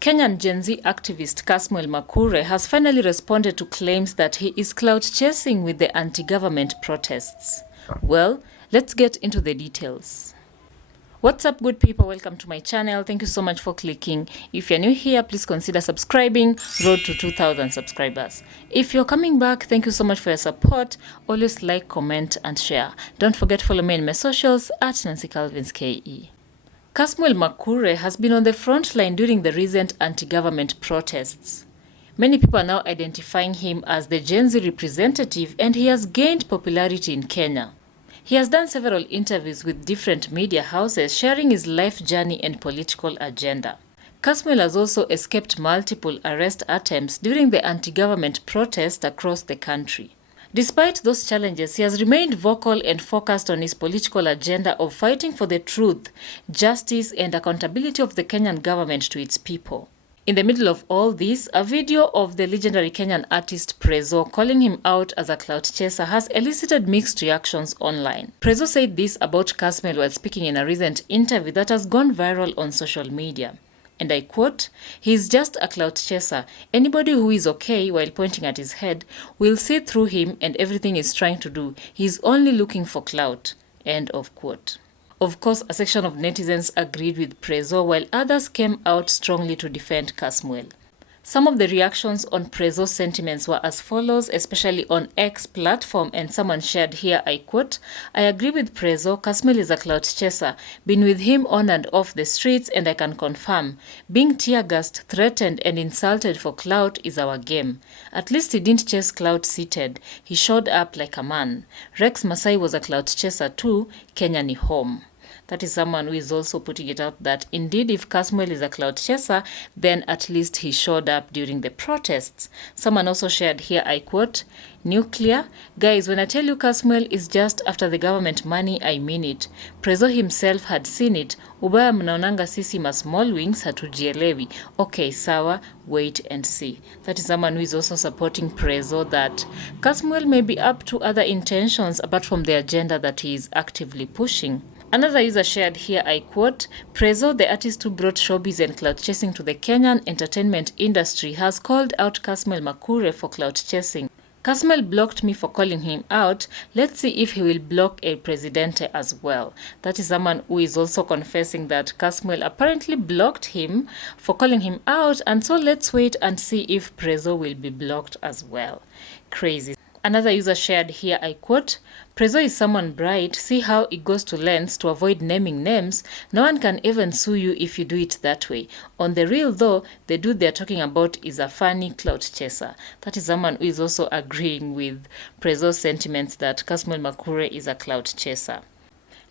Kenyan Gen Z activist KASMUEL McOure has finally responded to claims that he is clout chasing with the anti-government protests. Well, let's get into the details. What's up, good people? Welcome to my channel. Thank you so much for clicking. If you're new here, please consider subscribing. Road to 2,000 subscribers. If you're coming back, thank you so much for your support. Always like, comment, and share. Don't forget to follow me in my socials at Nancy Calvins KE. KASMUEL McOure has been on the front line during the recent anti-government protests. Many people are now identifying him as the Gen Z representative, and he has gained popularity in Kenya. He has done several interviews with different media houses, sharing his life journey and political agenda. KASMUEL has also escaped multiple arrest attempts during the anti-government protest across the country. Despite those challenges, he has remained vocal and focused on his political agenda of fighting for the truth, justice, and accountability of the Kenyan government to its people. In the middle of all this, a video of the legendary Kenyan artist PREZZO calling him out as a clout chaser has elicited mixed reactions online. PREZZO said this about KASMUEL while speaking in a recent interview that has gone viral on social media. And I quote, "He's just a clout chaser. Anybody who is okay," while pointing at his head, "will see through him and everything he's trying to do. He's only looking for clout." End of quote. Of course, a section of netizens agreed with PREZZO while others came out strongly to defend KASMUEL. Some of the reactions on PREZZO's sentiments were as follows, especially on X platform, and someone shared here, I quote, "I agree with PREZZO. KASMUEL is a clout chaser. Been with him on and off the streets, and I can confirm, being tear-gassed, threatened, and insulted for clout is our game. At least he didn't chase clout seated. He showed up like a man. Rex Masai was a clout chaser too. Kenya ni home." That is someone who is also putting it out that indeed if KASMUEL is a clout chaser, then at least he showed up during the protests. Someone also shared here, I quote, "Nuclear? Guys, when I tell you KASMUEL is just after the government money, I mean it. PREZZO himself had seen it. Ubaya mnaonanga sisi ma small wings hatujielewi. Okay, sawa, wait and see." That is someone who is also supporting PREZZO that KASMUEL may be up to other intentions apart from the agenda that he is actively pushing. Another user shared here, I quote, "PREZZO, the artist who brought showbiz and clout chasing to the Kenyan entertainment industry, has called out KASMUEL McOure for clout chasing. KASMUEL blocked me for calling him out. Let's see if he will block El Presidente as well." That is someone who is also confessing that KASMUEL apparently blocked him for calling him out, and so let's wait and see if PREZZO will be blocked as well. Crazy. Another user shared here, I quote, "PREZZO is someone bright. See how it goes to lengths to avoid naming names. No one can even sue you if you do it that way. On the real though, the dude they're talking about is a funny clout chaser." That is someone who is also agreeing with PREZZO's sentiments that KASMUEL McOure is a clout chaser.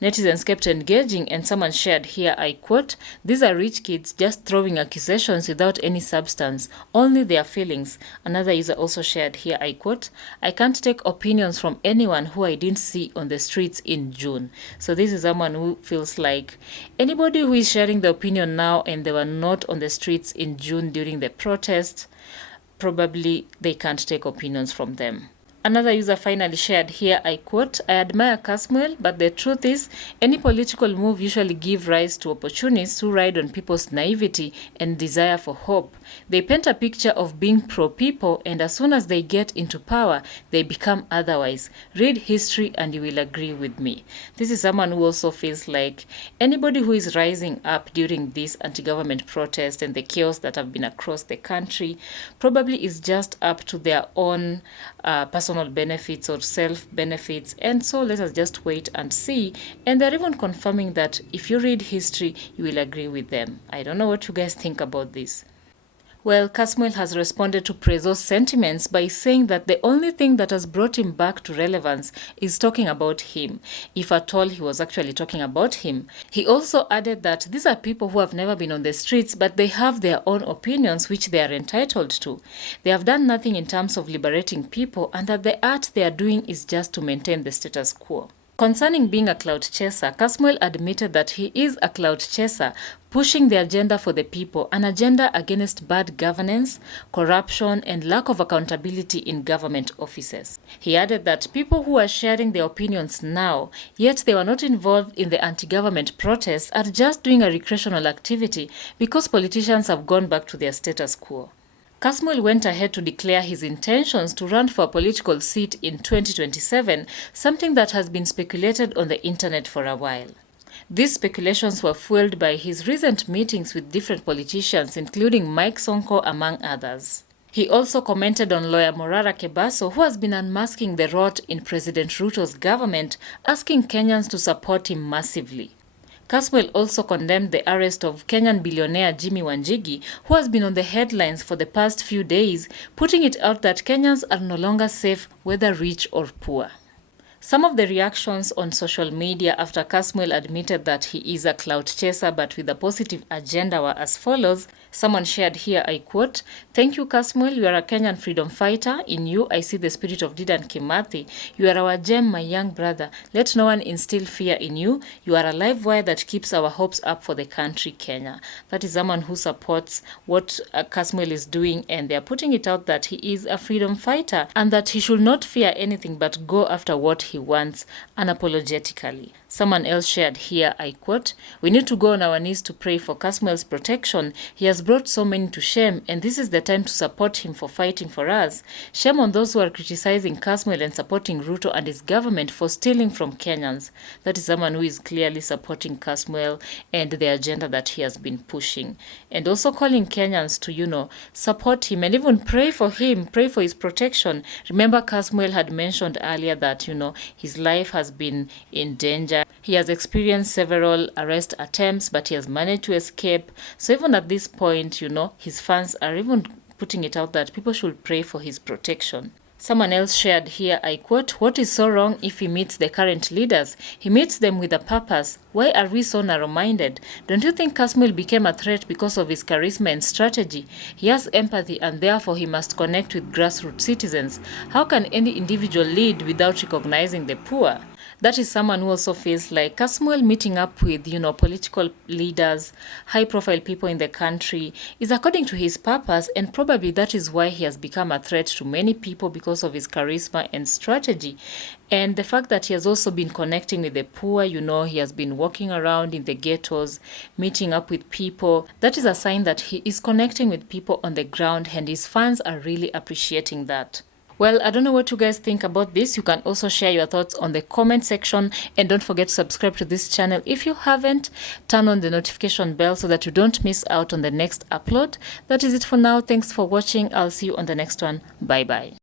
Netizens kept engaging, and someone shared here, I quote, "These are rich kids just throwing accusations without any substance, only their feelings." Another user also shared here, I quote, "I can't take opinions from anyone who I didn't see on the streets in June." So this is someone who feels like anybody who is sharing the opinion now and they were not on the streets in June during the protest, probably they can't take opinions from them. Another user finally shared here, I quote, "I admire KASMUEL, but the truth is, any political move usually gives rise to opportunists who ride on people's naivety and desire for hope. They paint a picture of being pro-people, and as soon as they get into power, they become otherwise. Read history and you will agree with me." This is someone who also feels like anybody who is rising up during this anti-government protest and the chaos that have been across the country probably is just up to their own personal benefits or self-benefits, and so let us just wait and see. And they're even confirming that if you read history, you will agree with them. I don't know what you guys think about this. Well, KASMUEL has responded to PREZZO's sentiments by saying that the only thing that has brought him back to relevance is talking about him, if at all he was actually talking about him. He also added that these are people who have never been on the streets, but they have their own opinions which they are entitled to. They have done nothing in terms of liberating people, and that the art they are doing is just to maintain the status quo. Concerning being a clout chaser, KASMUEL admitted that he is a clout chaser, pushing the agenda for the people, an agenda against bad governance, corruption, and lack of accountability in government offices. He added that people who are sharing their opinions now, yet they were not involved in the anti-government protests, are just doing a recreational activity because politicians have gone back to their status quo. KASMUEL went ahead to declare his intentions to run for a political seat in 2027, something that has been speculated on the internet for a while. These speculations were fueled by his recent meetings with different politicians, including Mike Sonko, among others. He also commented on lawyer Morara Kebaso, who has been unmasking the rot in President Ruto's government, asking Kenyans to support him massively. KASMUEL also condemned the arrest of Kenyan billionaire Jimmy Wanjigi, who has been on the headlines for the past few days, putting it out that Kenyans are no longer safe, whether rich or poor. Some of the reactions on social media after KASMUEL admitted that he is a clout chaser but with a positive agenda were as follows. Someone shared here, I quote, "Thank you, KASMUEL. You are a Kenyan freedom fighter. In you, I see the spirit of Dedan Kimathi. You are our gem, my young brother. Let no one instill fear in you. You are a live wire that keeps our hopes up for the country, Kenya." That is someone who supports what KASMUEL is doing, and they are putting it out that he is a freedom fighter and that he should not fear anything but go after what he wants unapologetically. Someone else shared here, I quote, "We need to go on our knees to pray for KASMUEL's protection. He has brought so many to shame, and this is the time to support him for fighting for us. Shame on those who are criticizing KASMUEL and supporting Ruto and his government for stealing from Kenyans." That is someone who is clearly supporting KASMUEL and the agenda that he has been pushing. And also calling Kenyans to, support him and even pray for him, pray for his protection. Remember, KASMUEL had mentioned earlier that, his life has been in danger. He has experienced several arrest attempts, but he has managed to escape. So even at this point, his fans are even putting it out that people should pray for his protection. Someone else shared here, I quote, "What is so wrong if he meets the current leaders? He meets them with a purpose. Why are we so narrow-minded? Don't you think KASMUEL became a threat because of his charisma and strategy? He has empathy and therefore he must connect with grassroots citizens. How can any individual lead without recognizing the poor?" That is someone who also feels like KASMUEL meeting up with, political leaders, high-profile people in the country is according to his purpose, and probably that is why he has become a threat to many people because of his charisma and strategy. And the fact that he has also been connecting with the poor, he has been walking around in the ghettos, meeting up with people. That is a sign that he is connecting with people on the ground, and his fans are really appreciating that. Well, I don't know what you guys think about this. You can also share your thoughts on the comment section, and don't forget to subscribe to this channel if you haven't. Turn on the notification bell so that you don't miss out on the next upload. That is it for now. Thanks for watching. I'll see you on the next one. Bye bye.